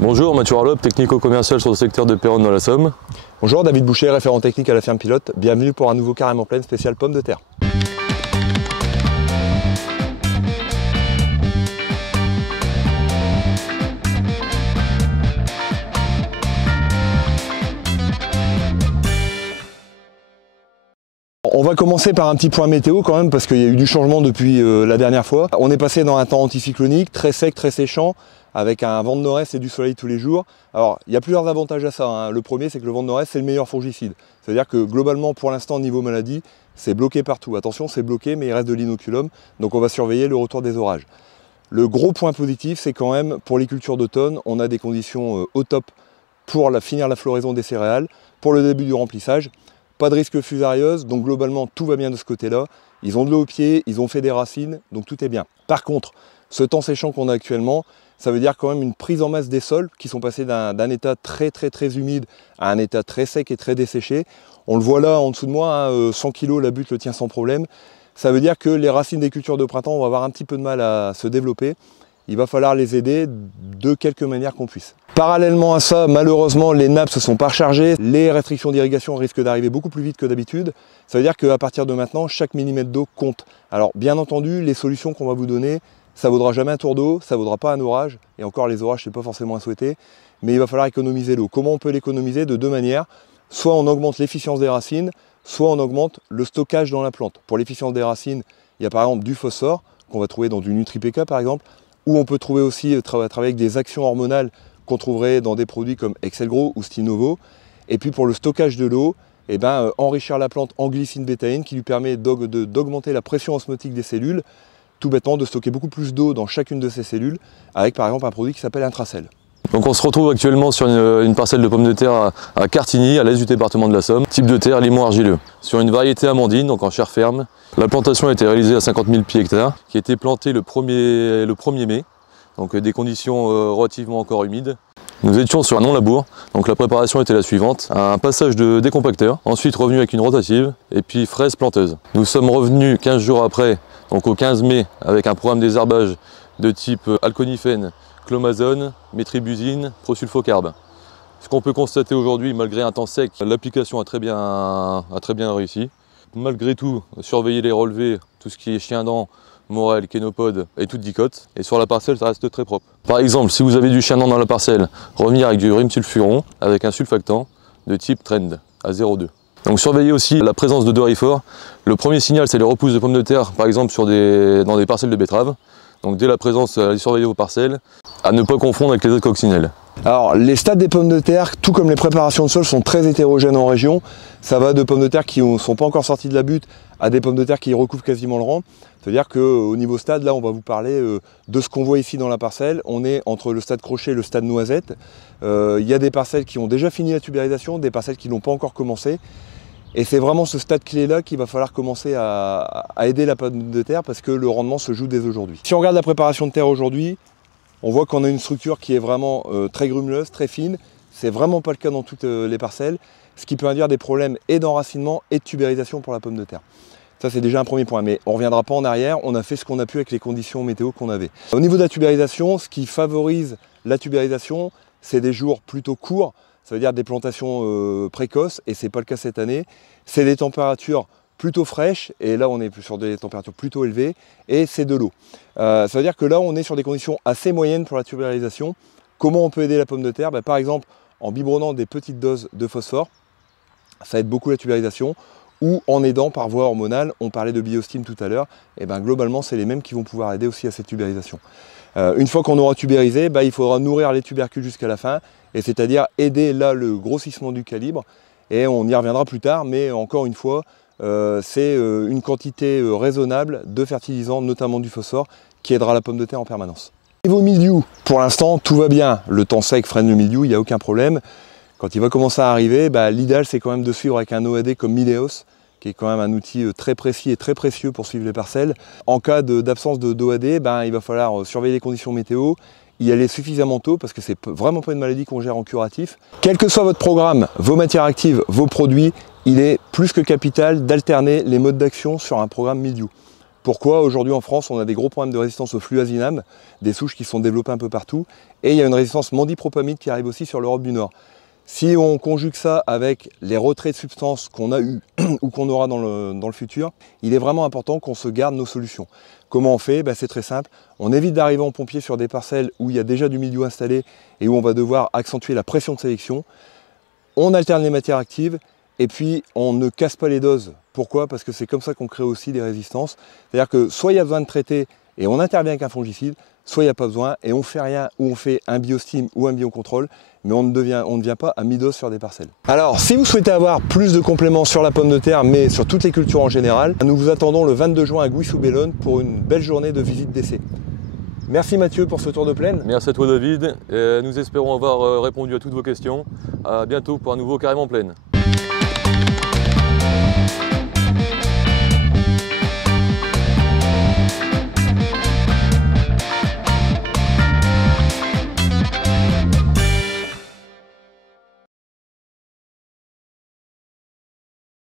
Bonjour, Mathieu Arlop, technico-commercial sur le secteur de Péronne dans la Somme. Bonjour, David Boucher, référent technique à la ferme pilote. Bienvenue pour un nouveau Carême en plaine spécial pommes de terre. On va commencer par un petit point météo quand même parce qu'il y a eu du changement depuis la dernière fois. On est passé dans un temps anticyclonique, très sec, très séchant, avec un vent de nord-est et du soleil tous les jours. Alors il y a plusieurs avantages à ça, hein. Le premier, c'est que le vent de nord-est, c'est le meilleur fongicide. C'est-à-dire que globalement, pour l'instant, niveau maladie, c'est bloqué partout. Attention, c'est bloqué, mais il reste de l'inoculum, donc on va surveiller le retour des orages. Le gros point positif, c'est quand même pour les cultures d'automne, on a des conditions au top pour finir la floraison des céréales, pour le début du remplissage. Pas de risque fusarieuse, donc globalement tout va bien de ce côté-là. Ils ont de l'eau au pied, ils ont fait des racines, donc tout est bien. Par contre, ce temps séchant qu'on a actuellement, ça veut dire quand même une prise en masse des sols qui sont passés d'un état très humide à un état très sec et très desséché. On le voit là en dessous de moi, hein, 100 kg, la butte le tient sans problème. Ça veut dire que les racines des cultures de printemps vont avoir un petit peu de mal à se développer. Il va falloir les aider de quelque manière qu'on puisse. Parallèlement à ça, malheureusement, les nappes se sont pas rechargées. Les restrictions d'irrigation risquent d'arriver beaucoup plus vite que d'habitude. Ça veut dire qu'à partir de maintenant, chaque millimètre d'eau compte. Alors, bien entendu, les solutions qu'on va vous donner, ça ne vaudra jamais un tour d'eau, ça ne vaudra pas un orage. Et encore, les orages, ce n'est pas forcément à souhaiter. Mais il va falloir économiser l'eau. Comment on peut l'économiser? De deux manières. Soit on augmente l'efficience des racines, soit on augmente le stockage dans la plante. Pour l'efficience des racines, il y a par exemple du phosphore, qu'on va trouver dans du NutriPK par exemple, ou on peut trouver aussi travailler avec des actions hormonales qu'on trouverait dans des produits comme Excelgro ou Stinovo. Et puis pour le stockage de l'eau, enrichir la plante en glycine bétaïne qui lui permet d'augmenter la pression osmotique des cellules, tout bêtement de stocker beaucoup plus d'eau dans chacune de ces cellules, avec par exemple un produit qui s'appelle Intracell. Donc on se retrouve actuellement sur une parcelle de pommes de terre à Cartigny, à l'est du département de la Somme, type de terre limon argileux, sur une variété amandine, donc en chair ferme. La plantation a été réalisée à 50 000 pieds hectares, qui a été plantée le 1er mai, donc des conditions relativement encore humides. Nous étions sur un non-labour, donc la préparation était la suivante, un passage de décompacteur, ensuite revenu avec une rotative, et puis fraise planteuse. Nous sommes revenus 15 jours après, donc au 15 mai, avec un programme de désherbage de type alconifène, clomazone, métribuzine, prosulfocarbe. Ce qu'on peut constater aujourd'hui, malgré un temps sec, l'application a très bien réussi. Malgré tout, surveiller les relevés, tout ce qui est chien-dent, morel, kénopode et toute dicote. Et sur la parcelle, ça reste très propre. Par exemple, si vous avez du chien-dent dans la parcelle, revenir avec du rimsulfuron, avec un sulfactant de type Trend à 0,2. Donc surveillez aussi la présence de doryphore. Le premier signal, c'est les repousses de pommes de terre, par exemple dans des parcelles de betteraves. Donc dès la présence, allez surveiller vos parcelles, à ne pas confondre avec les autres coccinelles. Alors les stades des pommes de terre, tout comme les préparations de sol, sont très hétérogènes en région. Ça va de pommes de terre qui ne sont pas encore sorties de la butte à des pommes de terre qui recouvrent quasiment le rang. C'est-à-dire qu'au niveau stade, là on va vous parler de ce qu'on voit ici dans la parcelle. On est entre le stade crochet et le stade noisette. Il y a des parcelles qui ont déjà fini la tubérisation, des parcelles qui n'ont pas encore commencé. Et c'est vraiment ce stade clé-là qu'il va falloir commencer à aider la pomme de terre parce que le rendement se joue dès aujourd'hui. Si on regarde la préparation de terre aujourd'hui, on voit qu'on a une structure qui est vraiment très grumeleuse, très fine. C'est vraiment pas le cas dans toutes les parcelles, ce qui peut induire des problèmes et d'enracinement et de tubérisation pour la pomme de terre. Ça c'est déjà un premier point, mais on ne reviendra pas en arrière, on a fait ce qu'on a pu avec les conditions météo qu'on avait. Au niveau de la tubérisation, ce qui favorise la tubérisation, c'est des jours plutôt courts. Ça veut dire des plantations précoces, et ce n'est pas le cas cette année. C'est des températures plutôt fraîches, et là on est sur des températures plutôt élevées, et c'est de l'eau. Ça veut dire que là on est sur des conditions assez moyennes pour la tubérisation. Comment on peut aider la pomme de terre? Par exemple en biberonnant des petites doses de phosphore, ça aide beaucoup la tubérisation, ou en aidant par voie hormonale, on parlait de biostime tout à l'heure, et globalement c'est les mêmes qui vont pouvoir aider aussi à cette tubérisation. Une fois qu'on aura tubérisé, il faudra nourrir les tubercules jusqu'à la fin, et c'est-à-dire aider là le grossissement du calibre, et on y reviendra plus tard, mais encore une fois, c'est une quantité raisonnable de fertilisants, notamment du phosphore, qui aidera la pomme de terre en permanence. Niveau mildiou, pour l'instant tout va bien, le temps sec freine le mildiou, il n'y a aucun problème. Quand il va commencer à arriver, l'idéal c'est quand même de suivre avec un OAD comme Mileos, qui est quand même un outil très précis et très précieux pour suivre les parcelles. En cas d'absence d'OAD, il va falloir surveiller les conditions météo, y aller suffisamment tôt parce que c'est vraiment pas une maladie qu'on gère en curatif. Quel que soit votre programme, vos matières actives, vos produits, il est plus que capital d'alterner les modes d'action sur un programme mildiou. Pourquoi aujourd'hui en France on a des gros problèmes de résistance au fluazinam, des souches qui sont développées un peu partout, et il y a une résistance mandipropamide qui arrive aussi sur l'Europe du Nord. Si on conjugue ça avec les retraits de substances qu'on a eu ou qu'on aura dans le futur, il est vraiment important qu'on se garde nos solutions. Comment on fait? C'est très simple, on évite d'arriver en pompier sur des parcelles où il y a déjà du milieu installé et où on va devoir accentuer la pression de sélection. On alterne les matières actives et puis on ne casse pas les doses. Pourquoi? Parce que c'est comme ça qu'on crée aussi des résistances. C'est-à-dire que soit il y a besoin de traiter et on intervient avec un fongicide, soit il n'y a pas besoin et on fait rien ou on fait un biostime ou un biocontrôle, mais on ne vient pas à mi-dose sur des parcelles. Alors, si vous souhaitez avoir plus de compléments sur la pomme de terre, mais sur toutes les cultures en général, nous vous attendons le 22 juin à Gouy-sous-Bellone pour une belle journée de visite d'essai. Merci Mathieu pour ce tour de plaine. Merci à toi David, et nous espérons avoir répondu à toutes vos questions. À bientôt pour un nouveau Carrément Plaine.